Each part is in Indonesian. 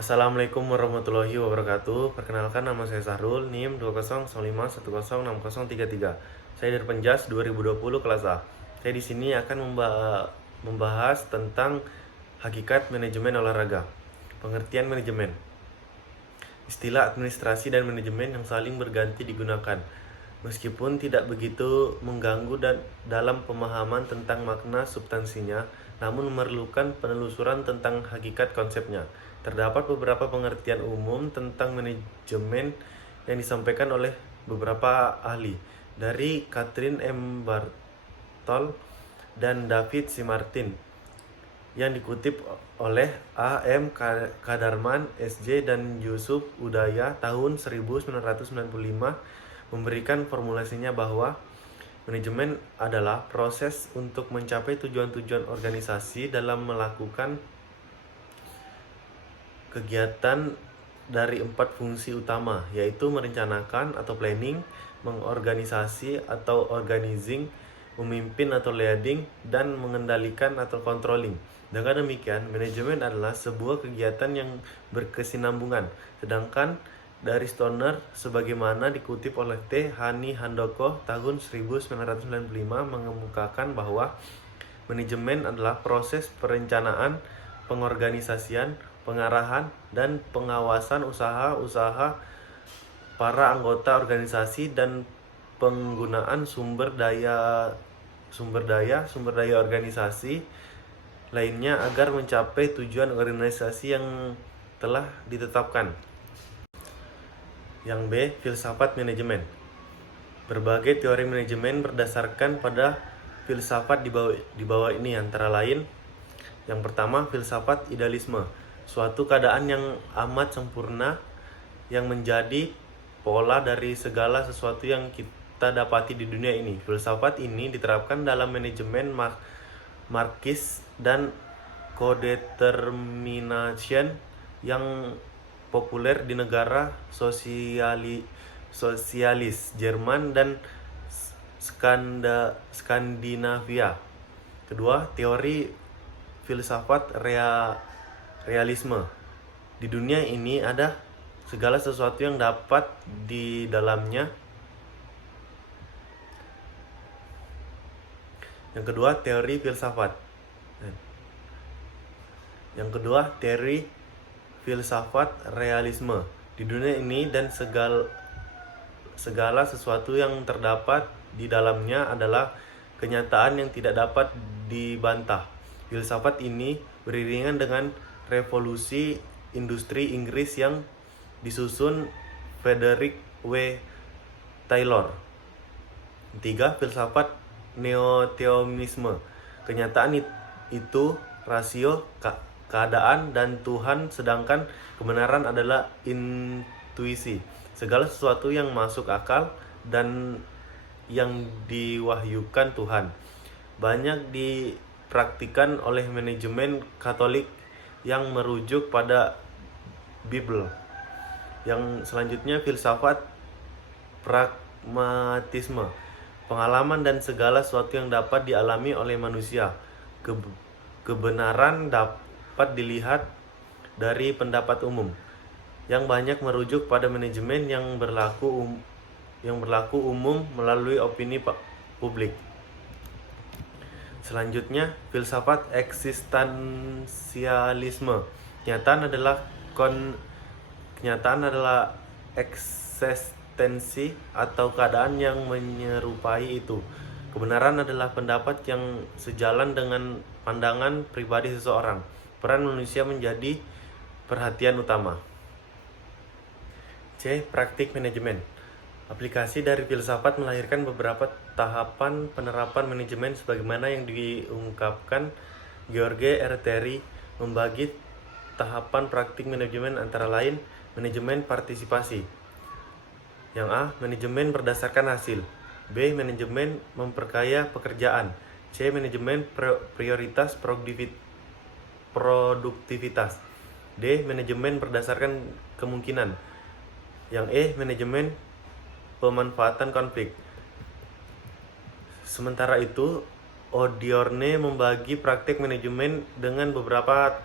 Assalamualaikum warahmatullahi wabarakatuh. Perkenalkan, nama saya Sahrul, NIM 200510106333. Saya dari Penjas 2020 kelas A. Saya di sini akan membahas tentang hakikat manajemen olahraga. Pengertian manajemen. Istilah administrasi dan manajemen yang saling berganti digunakan. Meskipun tidak begitu mengganggu dalam pemahaman tentang makna substansinya, namun memerlukan penelusuran tentang hakikat konsepnya. Terdapat beberapa pengertian umum tentang manajemen yang disampaikan oleh beberapa ahli, dari Catherine M. Bartol dan David C. Martin, yang dikutip oleh A. M. Kadarman, S.J. dan Yusuf Udaya tahun 1995, memberikan formulasinya bahwa manajemen adalah proses untuk mencapai tujuan-tujuan organisasi dalam melakukan kegiatan dari 4 fungsi utama, yaitu merencanakan atau planning, mengorganisasi atau organizing, memimpin atau leading, dan mengendalikan atau controlling. Dengan demikian, manajemen adalah sebuah kegiatan yang berkesinambungan. Sedangkan dari Stoner, sebagaimana dikutip oleh T. Hani Handoko tahun 1995, mengemukakan bahwa manajemen adalah proses perencanaan, pengorganisasian, pengarahan, dan pengawasan usaha-usaha para anggota organisasi dan penggunaan sumber daya organisasi lainnya agar mencapai tujuan organisasi yang telah ditetapkan. Yang B. Filsafat manajemen. Berbagai teori manajemen berdasarkan pada filsafat di bawah ini, antara lain: yang pertama, filsafat idealisme, suatu keadaan yang amat sempurna yang menjadi pola dari segala sesuatu yang kita dapati di dunia ini. Filsafat ini diterapkan dalam manajemen Marxis dan codetermination yang populer di negara sosialis Jerman dan Skandinavia. Kedua, teori filsafat realisme. Di dunia ini ada segala sesuatu yang dapat di dalamnya. Yang kedua, teori filsafat. Yang kedua, teori filsafat realisme. Di dunia ini dan segala sesuatu yang terdapat di dalamnya adalah kenyataan yang tidak dapat dibantah. Filsafat ini beriringan dengan revolusi industri Inggris yang disusun Frederick W. Taylor. 3. Filsafat neoteisme. Kenyataan itu rasio keadaan dan Tuhan, sedangkan kebenaran adalah intuisi. Segala sesuatu yang masuk akal dan yang diwahyukan Tuhan. Banyak dipraktikkan oleh manajemen Katolik yang merujuk pada Bible. Yang selanjutnya, filsafat pragmatisme. Pengalaman dan segala sesuatu yang dapat dialami oleh manusia. Kebenaran dapat dilihat dari pendapat umum, yang banyak merujuk pada manajemen yang berlaku umum melalui opini publik. Selanjutnya, filsafat eksistensialisme. Kenyataan adalah eksistensi atau keadaan yang menyerupai itu. Kebenaran adalah pendapat yang sejalan dengan pandangan pribadi seseorang. Peran manusia menjadi perhatian utama. C. Praktik manajemen. Aplikasi dari filsafat melahirkan beberapa tahapan penerapan manajemen sebagaimana yang diungkapkan George R. Terry. Membagi tahapan praktik manajemen antara lain: manajemen partisipasi. Yang A. Manajemen berdasarkan hasil. B. Manajemen memperkaya pekerjaan. C. Manajemen prioritas produktivitas. D. Manajemen berdasarkan kemungkinan. Yang E. Manajemen pemanfaatan konflik. Sementara itu, Odiorne membagi praktik manajemen dengan beberapa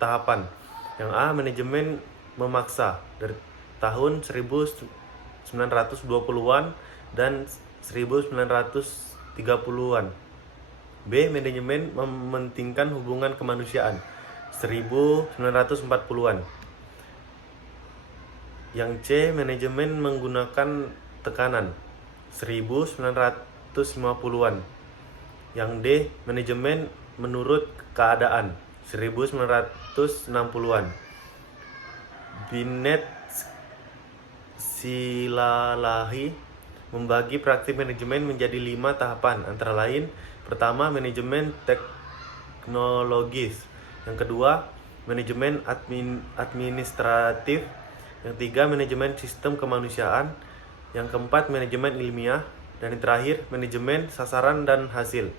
tahapan. Yang A, manajemen memaksa dari tahun 1920-an dan 1930-an. B, manajemen mementingkan hubungan kemanusiaan 1940-an. Yang C, manajemen menggunakan tekanan 1950-an. Yang D, manajemen menurut keadaan 1960-an. Binet Silalahi membagi praktik manajemen menjadi 5 tahapan, antara lain: pertama, manajemen teknologis; yang kedua, manajemen administratif; yang tiga, manajemen sistem kemanusiaan; yang keempat, manajemen ilmiah; dan yang terakhir, manajemen sasaran dan hasil.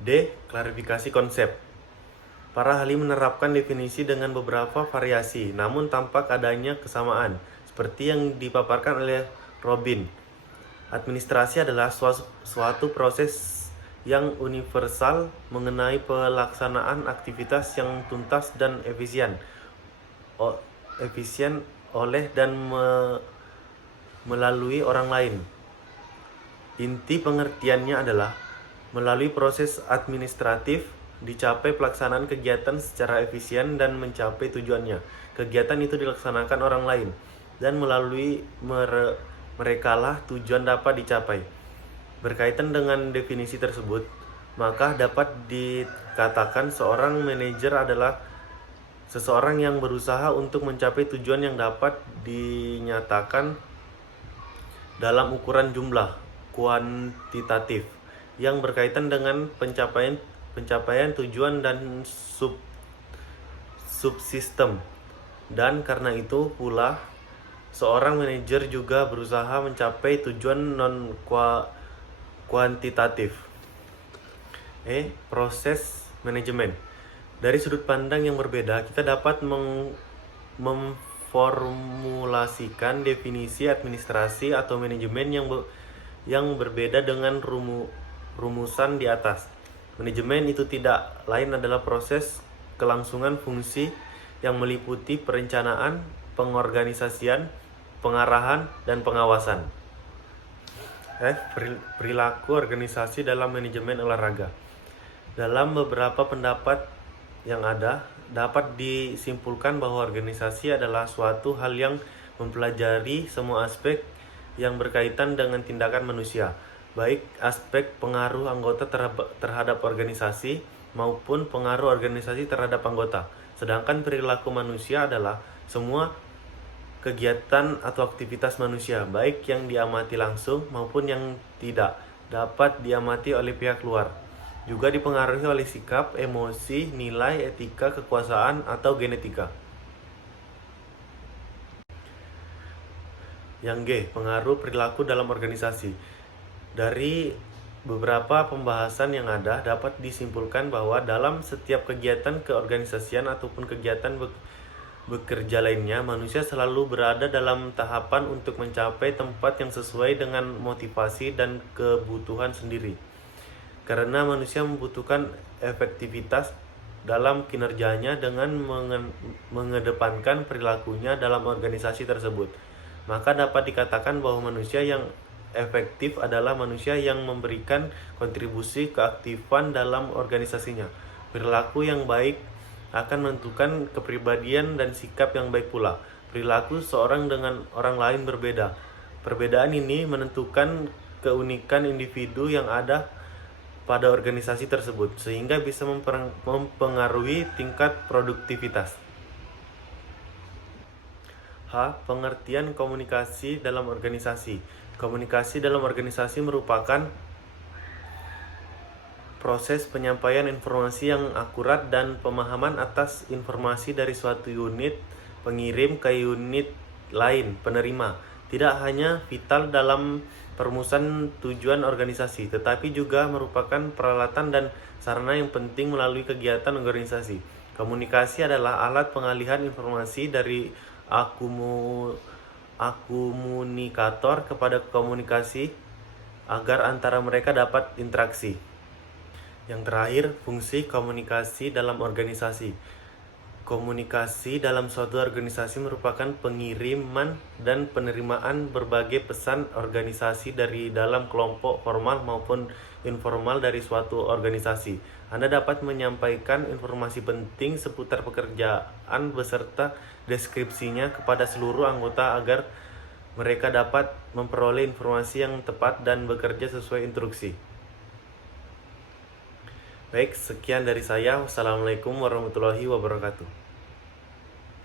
D. Klarifikasi konsep. Para ahli menerapkan definisi dengan beberapa variasi, namun tampak adanya kesamaan, seperti yang dipaparkan oleh Robin. Administrasi adalah suatu proses yang universal mengenai pelaksanaan aktivitas yang tuntas dan efisien oleh dan melalui orang lain. Inti pengertiannya adalah melalui proses administratif dicapai pelaksanaan kegiatan secara efisien dan mencapai tujuannya. Kegiatan itu dilaksanakan orang lain, dan melalui merekalah tujuan dapat dicapai. Berkaitan dengan definisi tersebut, maka dapat dikatakan seorang manajer adalah seseorang yang berusaha untuk mencapai tujuan yang dapat dinyatakan dalam ukuran jumlah kuantitatif yang berkaitan dengan pencapaian tujuan dan subsistem. Dan karena itu pula seorang manajer juga berusaha mencapai tujuan non kuantitatif. Proses manajemen. Dari sudut pandang yang berbeda, kita dapat memformulasikan definisi administrasi atau manajemen yang berbeda dengan rumusan di atas. Manajemen itu tidak lain adalah proses kelangsungan fungsi yang meliputi perencanaan, pengorganisasian, pengarahan, dan pengawasan. Perilaku organisasi dalam manajemen olahraga. Dalam beberapa pendapat yang ada, dapat disimpulkan bahwa organisasi adalah suatu hal yang mempelajari semua aspek yang berkaitan dengan tindakan manusia, baik aspek pengaruh anggota terhadap organisasi maupun pengaruh organisasi terhadap anggota. Sedangkan perilaku manusia adalah semua kegiatan atau aktivitas manusia, baik yang diamati langsung maupun yang tidak dapat diamati oleh pihak luar. Juga dipengaruhi oleh sikap, emosi, nilai, etika, kekuasaan, atau genetika. Yang G, pengaruh perilaku dalam organisasi. Dari beberapa pembahasan yang ada, dapat disimpulkan bahwa dalam setiap kegiatan keorganisasian ataupun kegiatan bekerja lainnya, manusia selalu berada dalam tahapan untuk mencapai tempat yang sesuai dengan motivasi dan kebutuhan sendiri. Karena manusia membutuhkan efektivitas dalam kinerjanya dengan mengedepankan perilakunya dalam organisasi tersebut, maka dapat dikatakan bahwa manusia yang efektif adalah manusia yang memberikan kontribusi keaktifan dalam organisasinya. Perilaku yang baik akan menentukan kepribadian dan sikap yang baik pula. Perilaku seorang dengan orang lain berbeda. Perbedaan ini menentukan keunikan individu yang ada pada organisasi tersebut, sehingga bisa mempengaruhi tingkat produktivitas. H. Pengertian komunikasi dalam organisasi. Komunikasi dalam organisasi merupakan proses penyampaian informasi yang akurat dan pemahaman atas informasi dari suatu unit pengirim ke unit lain penerima. Tidak hanya vital dalam perumusan tujuan organisasi, tetapi juga merupakan peralatan dan sarana yang penting melalui kegiatan organisasi. Komunikasi adalah alat pengalihan informasi dari komunikator kepada komunikasi agar antara mereka dapat interaksi. Yang terakhir, fungsi komunikasi dalam organisasi. Komunikasi dalam suatu organisasi merupakan pengiriman dan penerimaan berbagai pesan organisasi dari dalam kelompok formal maupun informal dari suatu organisasi. Anda dapat menyampaikan informasi penting seputar pekerjaan beserta deskripsinya kepada seluruh anggota agar mereka dapat memperoleh informasi yang tepat dan bekerja sesuai instruksi. Baik, sekian dari saya. Wassalamualaikum warahmatullahi wabarakatuh.